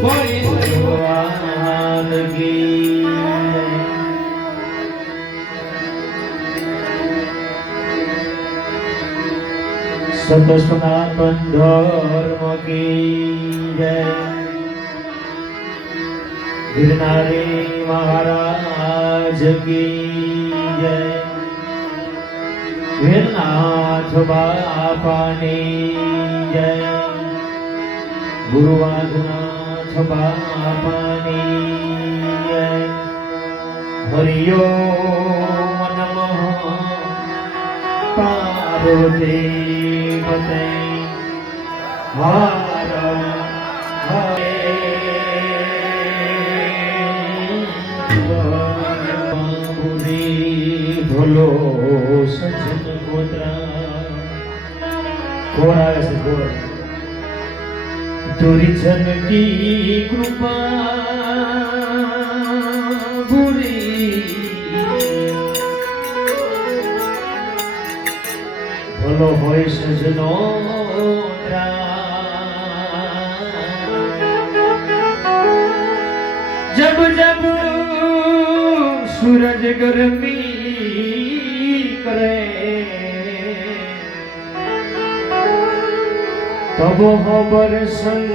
જય. સત સનાતન ધર્મ કી જય ગિરનારી મહારાજ કી જય વેદનાથ બાપાની જય ગુરુવાદનાથ બાપાની હરિયો નમઃ પાર્વતી પતે હર હરે ભોલો સજ્જન ગોત્રા કોણ তোরি ছনটি কৃপা ভুরি ভালো হয় সজন জব জব সূরজ গরমী তব হবর সঙ্গ